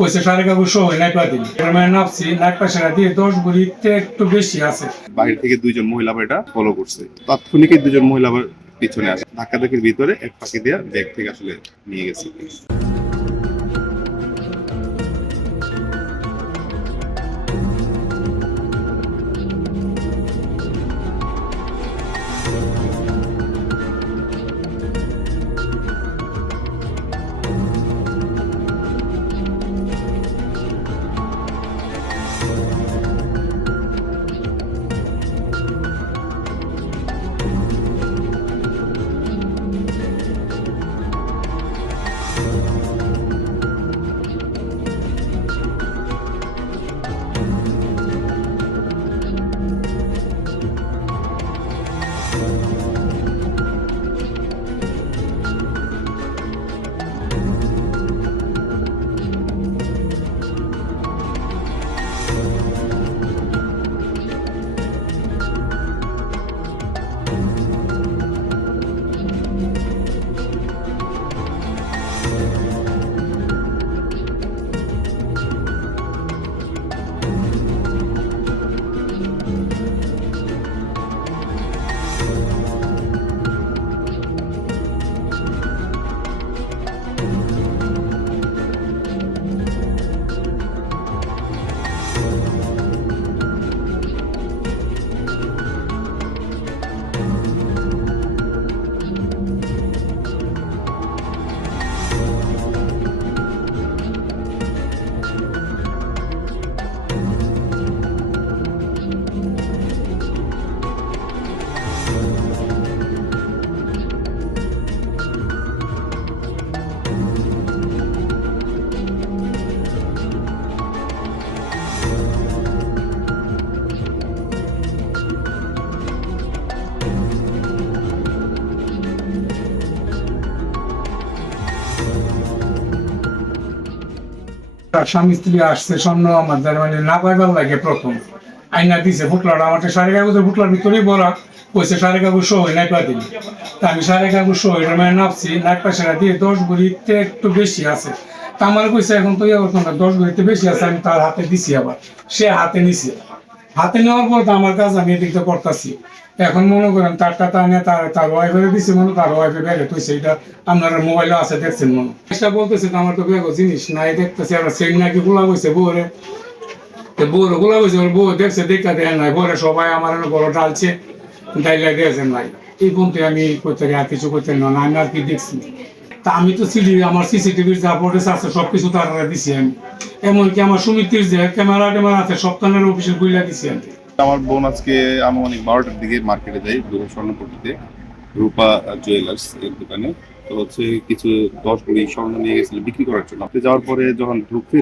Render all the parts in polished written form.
কইছে সাড়ে কাগজ সহ নাই দিন নাপছি নাক পাশে দিয়ে 10 ভরিতে একটু বেশি আছে। বাইরে থেকে দুইজন মহিলা এটা ফলো করছে, তাৎক্ষণিকই দুজন মহিলা পিছনে আসে, ধাক্কাধাক্কির ভিতরে এক ফাঁকি দিয়ে ব্যাগ থেকে আসলে নিয়ে গেছে। স্বামী স্ত্রী আসছে স্বর্ণ আমার মানে না পাইবার লাগে প্রথম আইনা দিছে ফুটলাটা আমার সাড়ে কাগজের ফুটলার ভিতরেই বলা কইছে সাড়ে কাগজ সহ নাই দিন। তা আমি সাড়ে কাগজ সহ নাপছি নাক পাশে দিয়ে 10 ভরিতে একটু বেশি আছে। তা আমার কইছে এখন তো ইয়ে করতাম না, 10 ভরিতে বেশি আছে। আমি তার হাতে দিছি, আবার সে হাতে নিছে। হাতে নেওয়ার পর তো আমার কাজ আমি এদিকটা করতেছি। এখন মনে করেন তারটা টানে তার ওয়াইফাই দিচ্ছে, মনে তার ওয়াইফাই ব্যাগে তুইছে। এটা আপনার মোবাইলে আছে, দেখছেন মনে এটা বলতেছে আমার তো ব্যাগ জিনিস নাই দেখতেছি। আমরা সেম নাকি গোলা গেছে বউরে, বউরে গোলা গেছে, বউ দেখছে দেখা দেয় নাই। বউরে সবাই আমার বড় ডালছে, ডাইলা দিয়েছেন নাই। এই পর্যন্ত আমি করতে আর কিছু করতে না, আমি আর কি দেখছি। তা আমি তো আমার সিসিটিভির যা ফুটেজ আছে সবকিছু তারা দিছি আমি। এমনকি আমার সমিতির যে ক্যামেরা ট্যামেরা আছে সব থানার অফিসে গুলা দিছি আমি। আমার বোন আজকে আনুমানিক 12টার দিকে মার্কেটে যাই, স্বর্ণপট্টিতে রূপা জুয়েলার্স এর দোকানে। তো হচ্ছে কিছু 10 ভরি স্বর্ণ নিয়ে গেছিল বিক্রি করার জন্য। যাওয়ার পরে যখন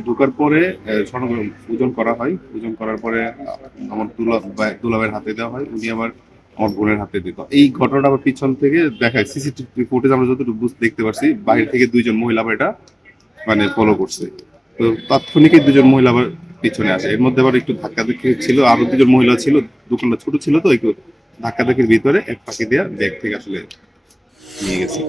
ঢোকার পরে স্বর্ণ ওজন করা হয়, ওজন করার পরে আমার দুলাভের হাতে দেওয়া হয়, উনি আবার আমার বোনের হাতে দিত। এই ঘটনাটা আবার পিছন থেকে দেখায়, সিসিটিভি ফুটেজ আমরা যতটুকু দেখতে পারছি, বাইরে থেকে দুইজন মহিলা এটা মানে ফলো করছে। তো তাৎক্ষণিকই দুজন মহিলা আবার পিছনে আসে। এর মধ্যে আবার একটু ধাক্কাধাক্কি ছিল, আরো দুজন মহিলা ছিল, দোকানটা ছোট ছিল, তো একটু ধাক্কাধাক্কির ভিতরে এক ফাঁকি দিয়ে ব্যাগ থেকে আসলে নিয়ে গেছে।